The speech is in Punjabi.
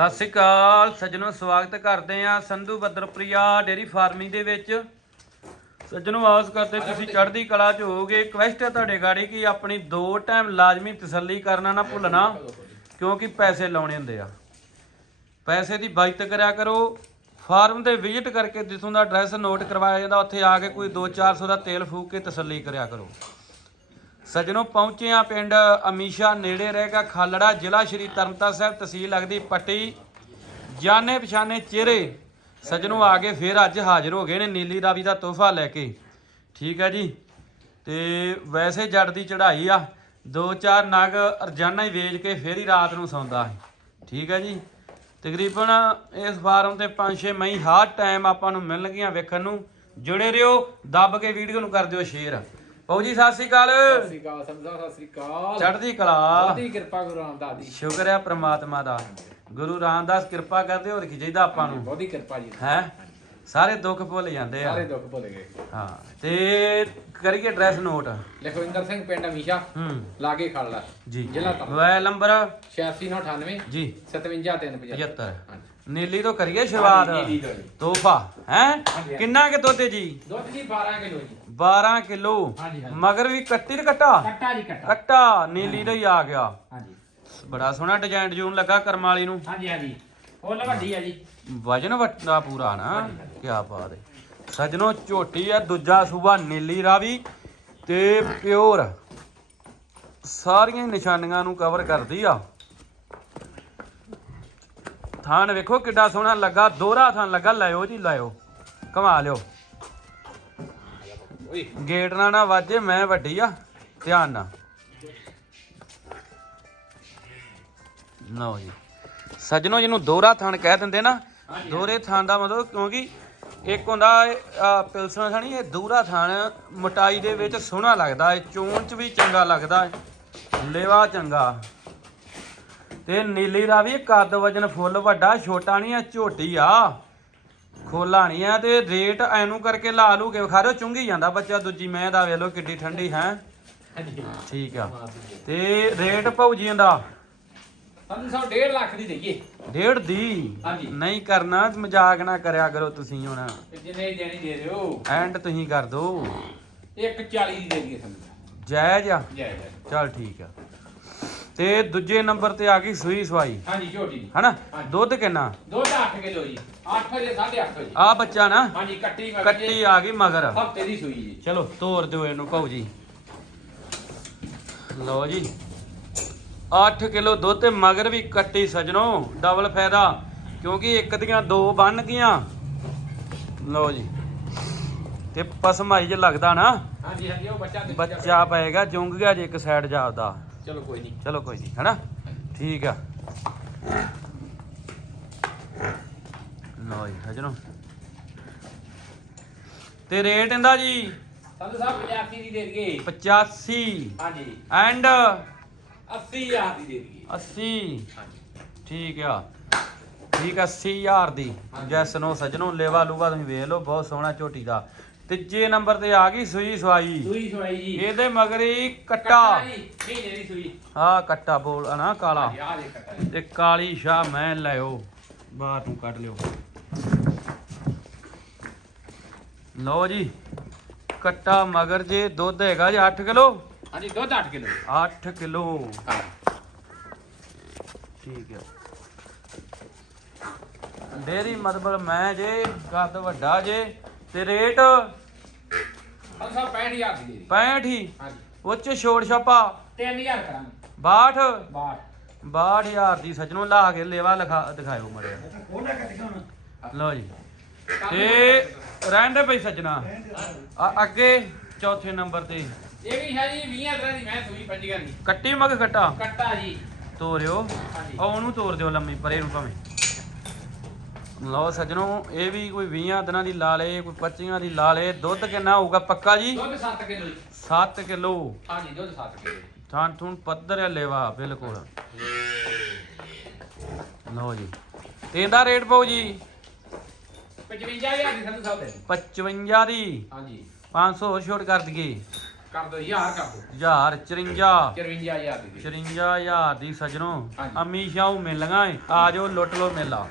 ਸਤਿ ਸ੍ਰੀ ਅਕਾਲ, ਸੱਜਣੋ ਸਵਾਗਤ ਕਰਦੇ ਆ ਸੰਧੂ ਬੱਦਰਪ੍ਰਿਆ ਡੇਰੀ ਫਾਰਮਿੰਗ ਦੇ ਵਿੱਚ। ਸੱਜਣੋ, ਆਸ ਕਰਦੇ ਤੁਸੀਂ ਚੜ੍ਹਦੀ ਕਲਾ 'ਚ ਹੋਵੋਗੇ। ਰਿਕਵੈਸਟ ਹੈ ਤੁਹਾਡੇ ਗਾੜੀ ਕਿ ਆਪਣੀ ਦੋ ਟਾਈਮ ਲਾਜ਼ਮੀ ਤਸੱਲੀ ਕਰਨਾ ਨਾ ਭੁੱਲਣਾ, ਕਿਉਂਕਿ ਪੈਸੇ ਲਾਉਣੇ ਹੁੰਦੇ ਆ। ਪੈਸੇ ਦੀ ਬਚਤ ਕਰਿਆ ਕਰੋ। ਫਾਰਮ ਤੇ ਵਿਜ਼ਿਟ ਕਰਕੇ ਜਿੱਥੋਂ ਦਾ ਐਡਰੈਸ ਨੋਟ ਕਰਵਾਇਆ ਜਾਂਦਾ, ਉੱਥੇ ਆ ਕੇ ਕੋਈ 2-400 ਦਾ ਤੇਲ ਫੂਕ ਕੇ ਤਸੱਲੀ ਕਰਿਆ ਕਰੋ। ਸੱਜਣੋਂ, ਪਹੁੰਚੇ ਆ ਪਿੰਡ ਅਮੀਸ਼ਾ, ਨੇੜੇ ਰਹੇਗਾ ਖਾਲੜਾ ਜ਼ਿਲ੍ਹਾ ਸ਼੍ਰੀ ਤਰਨਤਾਰਨ ਸਾਹਿਬ, ਤਹਿਸੀਲ ਲੱਗਦੀ ਪੱਟੀ। ਜਾਣੇ ਪਛਾਣੇ ਚਿਹਰੇ ਸੱਜਣੋਂ ਆ ਕੇ ਫੇਰ ਅੱਜ ਹਾਜ਼ਰ ਹੋ ਗਏ ਨੇ, ਨੀਲੀ ਰਾਵੀ ਦਾ ਤੋਹਫਾ ਲੈ ਕੇ। ਠੀਕ ਹੈ ਜੀ। ਤੇ ਵੈਸੇ ਜੱਟ ਦੀ ਚੜ੍ਹਾਈ ਆ, ਦੋ ਚਾਰ ਨਗ ਰਜਾਨਾ ਹੀ ਵੇਚ ਕੇ ਫੇਰ ਹੀ ਰਾਤ ਨੂੰ ਸੌਂਦਾ ਹੈ। ਠੀਕ ਹੈ ਜੀ। ਤਕਰੀਬਨ ਇਸ ਫਾਰਮ ਤੇ 5-6 ਮਈ, ਹਰ ਟਾਈਮ ਆਪਾਂ ਨੂੰ ਮਿਲਣਗੀਆਂ ਵੇਖਣ ਨੂੰ। ਜੁੜੇ ਰਹੋ, ਦੱਬ ਕੇ ਵੀਡੀਓ ਨੂੰ ਕਰ ਦਿਓ ਸ਼ੇਅਰ। ਪਾਉ ਜੀ ਸਤਿ ਸ੍ਰੀ ਅਕਾਲ। ਸਤਿ ਸ੍ਰੀ ਅਕਾਲ ਸਮਝਾ ਸਤਿ ਸ੍ਰੀ ਅਕਾਲ। ਚੜ੍ਹਦੀ ਕਲਾ। ਬਹੁਤੀ ਕਿਰਪਾ ਗੁਰੂ ਰਾਮਦਾਸ ਦੀ। ਸ਼ੁਕਰ ਹੈ ਪ੍ਰਮਾਤਮਾ ਦਾ। ਗੁਰੂ ਰਾਮਦਾਸ ਕਿਰਪਾ ਕਰਦੇ ਹੋਰ ਕੀ ਚਾਹੀਦਾ ਆਪਾਂ ਨੂੰ? ਬਹੁਤੀ ਕਿਰਪਾ ਜੀ। ਹੈ? ਸਾਰੇ ਦੁੱਖ ਭੁੱਲ ਜਾਂਦੇ ਆ। ਸਾਰੇ ਦੁੱਖ ਭੁੱਲ ਗਏ। ਹਾਂ ਤੇ ਕਰੀਏ ਐਡਰੈਸ ਨੋਟ। ਲਖਵਿੰਦਰ ਸਿੰਘ ਪਿੰਡ ਅਮੀਸ਼ਾ ਹੂੰ। ਲਾਗੇ ਖੜਲਾ ਜੀ। ਜ਼ਿਲ੍ਹਾ ਤਰਨ ਮੋਬਾਈਲ ਨੰਬਰ? 8698 ਜੀ। 57375 75 ਹਾਂਜੀ ਨੀਲੀ ਤੋਂ ਕਰੀਏ ਸ਼ੁਰੂਆਤ। ਤੋਹਫਾ। ਹੈ। ਕਿੰਨਾ ਕੇ ਦੁੱਧ ਹੈ ਜੀ? ਦੁੱਧ ਜੀ 12 ਕਿਲੋ ਜੀ। 12 ਕਿਲੋ ਹਾਂਜੀ, ਹਾਂਜੀ। ਮਗਰ ਵੀ ਕੱਟੀ ਤੇ ਕੱਟਾ? ਕੱਟਾ ਜੀ ਕੱਟਾ। ਕੱਟਾ ਨੀਲੀ ਦਾ ਹੀ ਆ ਗਿਆ। ਹਾਂਜੀ। ਬੜਾ ਸੋਹਣਾ ਡਿਜ਼ਾਈਨ ਜੂਨ ਲੱਗਾ ਕਰਮ ਵਾਲੀ ਨੂੰ। ਹਾਂਜੀ ਹਾਂਜੀ। ਫੁੱਲ ਵੱਡੀ ਆ ਜੀ। ਵਜਨ ਵੱਡਾ ਪੂਰਾ ਨਾ ਕੀ ਬਾਤ ਹੈ ਸਜਣੋ ਝੋਟੀ ਆ ਦੂਜਾ ਸੂਬਾ ਨੀਲੀ ਰਾਵੀ ਤੇ ਪਿਓਰ। ਸਾਰੀਆਂ ਹੀ ਨਿਸ਼ਾਨੀਆਂ ਨੂੰ ਕਵਰ ਕਰਦੀ ਆ। ਥਾਨ ਵੇਖੋ ਕਿੱਡਾ ਸੋਹਣਾ ਲੱਗਾ ਦੋਹਰਾ ਥਾਨ ਲੱਗਾ ਲਾਇਓ ਜੀ ਲਾਇਓ ਕਮਾ ਲਿਓ। ਗੇਟ ਨਾ ਨਾ ਵਾਜੇ, ਮੈਂ ਵੱਡੀ ਆ, ਧਿਆਨ ਨਾਲ। ਲਓ ਜੀ। ਸੱਜਣੋ ਜਿਹਨੂੰ ਦੋਹਰਾ ਥਣ ਕਹਿ ਦਿੰਦੇ ਨਾ, ਦੋਹਰੇ ਥਣ ਦਾ ਮਤਲਬ ਕਿਉਂਕਿ ਇੱਕ ਹੁੰਦਾ ਪਿਲਸਣ ਥਣੀ, ਇਹ ਦੂਰਾ ਥਣ ਮਟਾਈ ਦੇ ਵਿੱਚ ਸੋਹਣਾ ਲੱਗਦਾ ਹੈ ਚੋਣ ਚ ਵੀ ਚੰਗਾ ਲੱਗਦਾ ਹੈ ਲੇਵਾ ਚੰਗਾ। ਤੇ ਨੀਲੀ ਦਾ ਵੀ ਕੱਦ ਵਜਨ ਫੁੱਲ, ਵੱਡਾ, ਛੋਟਾ ਨਹੀਂ ਆ ਝੋਟੀ ਆ। ਖੋਲਾ ਨਹੀਂ ਆ ਤੇ ਰੇਟ ਐਨੂੰ ਕਰਕੇ ਲਾ ਲੂ ਕੇ ਵਿਖਾ ਦਿਓ ਚੁੰਗੀ ਜਾਂਦਾ ਬੱਚਾ ਦੂਜੀ ਮੈਂ ਦਾ ਵੇਖ ਲਓ ਕਿੱਡੀ ਠੰਡੀ ਹੈ। ਠੀਕ ਆ। ਤੇ ਰੇਟ ਭੌਜੀਆਂ ਦਾ ਸਾਨੂੰ ਸੌ 1.5 ਲੱਖ ਦੀ ਦੇਈਏ। ਡੇਢ ਦੀ? ਹਾਂਜੀ। ਨਹੀਂ ਕਰਨਾ ਮਜ਼ਾਕ ਨਾ ਕਰਿਆ ਕਰੋ ਤੁਸੀਂ ਹੁਣ। ਤੇ ਜਿੰਨੇ ਦੇਣੀ ਦੇ ਦਿਓ। ਐਂਡ ਤੁਸੀਂ ਕਰ ਦੋ। 140 ਦੀ ਦੇ ਦਈਏ ਸਾਨੂੰ। ਜਾਇਜ਼ ਆ? ਜੈ ਜੈ ਚਲ ਠੀਕ ਆ। ਤੇ ਦੂਜੇ ਨੰਬਰ ਤੇ ਆ ਗਈ ਸੂਈ ਸਵਾਈ। ਹਾਂਜੀ ਝੋਟੀ ਹਨਾ? ਹਾਂਜੀ। ਦੁੱਧ ਕਿੰਨਾ? ਦੁੱਧ 8 ਕਿਲੋ ਜੀ। 8 ਵਜੇ 8:30 ਵਜੇ। ਆ ਬੱਚਾ ਨਾ? ਹਾਂਜੀ ਕੱਟੀ ਮੈਂ ਕੱਟੀ ਆ ਗਈ ਮਗਰ। ਹਫ਼ਤੇ ਦੀ ਸੂਈ ਜੀ। ਚਲੋ ਤੋਰ ਦਿਓ ਇਹਨੂੰ ਭਾਊ ਜੀ। ਲਓ ਜੀ। 8 ਕਿਲੋ ਦੁੱਧ ਤੇ ਮਗਰ ਵੀ ਕੱਟੀ ਸਜਣੋ। ਡਬਲ ਫਾਇਦਾ ਕਿਉਂਕਿ ਇੱਕ ਦੀਆਂ ਦੋ ਬਣ ਗਈਆਂ। ਲਓ ਜੀ। ਤੇ ਪਸਮਾਈ ਜੇ ਲੱਗਦਾ ਨਾ? ਹਾਂਜੀ ਹਾਂਜੀ ਉਹ ਬੱਚਾ ਬੱਚਾ ਪਏਗਾ ਜੁੰਗ ਗਿਆ ਜੇ ਇੱਕ ਸਾਈਡ ਜਾਪਦਾ। ਚਲੋ ਕੋਈ ਨਹੀਂ। ਚਲੋ ਕੋਈ ਨਹੀਂ ਹੈਨਾ? ਠੀਕ ਆ। ਲਓ ਜੀ ਸਜਣੋ ਤੇ ਰੇਟ ਇਹਦਾ ਜੀ? ਸਾਨੂੰ ਸਾਹਿਬ 85 ਦੀ ਦੇ ਦਈਏ। 85 ਹਾਂਜੀ। ਐਂਡ? 80000 ਦੀ ਦੇ ਦਈਏ। 80 ਹਾਂਜੀ। ਠੀਕ ਆ। ਠੀਕ ਆ 80000 ਦੀ। ਹਾਂਜੀ। ਜੈਸ ਨੋ ਸਜਣੋ ਲੇਵਾ ਲੂਗਾ ਤੁਸੀਂ ਵੇਖ ਲਓ ਬਹੁਤ ਸੋਹਣਾ ਝੋਟੀ ਦਾ। ਤੀਜੇ ਨੰਬਰ ਤੇ ਆ ਗਈ ਸੂਈ ਸਵਾਈ। ਸੂਈ ਸਵਾਈ ਜੀ। ਇਹਦੇ ਮਗਰ ਹੀ ਕੱਟਾ। ਜੀ ਮਹੀਨੇ ਦੀ ਸੂਈ। ਆ ਕੱਟਾ ਬੋਲ ਨਾ ਕਾਲਾ। ਕੱਟਾ ਜੀ। ਤੇ ਕਾਲੀ ਸ਼ਾਹ ਮੈਂ ਲਿਓ ਬਾਹਰ ਨੂੰ ਕੱਢ ਲਿਓ। ਲਓ ਜੀ ਕੱਟਾ ਮਗਰ ਜੇ ਦੁੱਧ ਹੈਗਾ ਜੀ 8 ਕਿਲੋ? ਹਾਂਜੀ ਦੁੱਧ 8 ਕਿਲੋ। 8 ਕਿਲੋ। ਹਾਂ। ਠੀਕ ਹੈ ਡੇਰੀ ਮਤਲਬ ਮੈਂ ਜੇ ਕੱਦ ਵੱਡਾ ਜੇ ਤੇ ਰੇਟ? ਸਾਨੂੰ ਸਾਹਿਬ 65000 ਦੀ ਦੇ ਦਈਏ 65 ਹੀ? ਹਾਂਜੀ। ਉੱਚ ਛੋੜ ਛਾਪਾ? 3000 ਕਰਾਂਗੇ। 62 ਬਾਹਰ 62000 ਦੀ ਸੱਜਣੋਂ ਲਾ ਕੇ ਲੇਵਾ ਲਿਖਾ ਦਿਖਾਇਓ ਮੜਿਆ ਲਓ ਜੀ। ਤੇ ਰਹਿੰਦੇ ਪਈ ਸੱਜਣਾ। ਆ- ਅੱਗੇ ਚੌਥੇ ਨੰਬਰ ਤੇ। ਇਹ ਵੀ ਹੈ ਜੀ 20 ਤਰ੍ਹਾਂ ਦੀ ਮੈਂ ਸੂਈ ਪੰਜੀਆਂ ਦੀ। ਕੱਟੀ ਮਗ ਕੱਟਾ? ਕੱਟਾ ਜੀ। ਤੋਰਿਓ। ਹਾਂਜੀ। ਆ ਉਹਨੂੰ ਤੋਰ ਦਿਓ ਲੰਮੀ ਪਰੇ ਨੂੰ ਭਾਵੇਂ। ਲਓ ਸੱਜਣੋ ਇਹ ਵੀ ਕੋਈ 20 ਦਿਨਾਂ ਦੀ ਲਾ ਲੇ ਕੋਈ 25 ਦੀ ਲਾ ਲੇ ਦੁੱਧ ਕਿੰਨਾ ਹੋਊਗਾ ਪੱਕਾ ਜੀ? ਦੁੱਧ 7 ਕਿਲੋ ਜੀ। 7 ਕਿਲੋ। ਹਾਂਜੀ ਦੁੱਧ 7 ਕਿਲੋ ਥਾਂ ਥੂਣ ਪੱਧਰ ਲੇਵਾ ਬਿਲਕੁਲ। ਲਓ ਜੀ। ਤੇ ਇਹਦਾ ਰੇਟ ਪਾਓ ਜੀ। 55000 ਦੀ ਸਾਨੂੰ ਸਾਹਿਬ ਦੇ। ਦਿਓ। 55 ਦੀ। ਹਾਂਜੀ। 500 ਹੋਰ ਛੋਟ ਕਰ ਦਈਏ। ਕਰ ਦੋ ਯਾਰ ਕਰ ਦੋ 1054 54000 ਦੀ। ਦੇ 54000 ਦੀ ਸਜਣੋ। ਅਮੀ ਸ਼ਾਹੂ ਮਿਲੀਆਂ ਏ ਆ ਜਾਓ ਲੁੱਟ ਲੋ ਮੇਲਾ।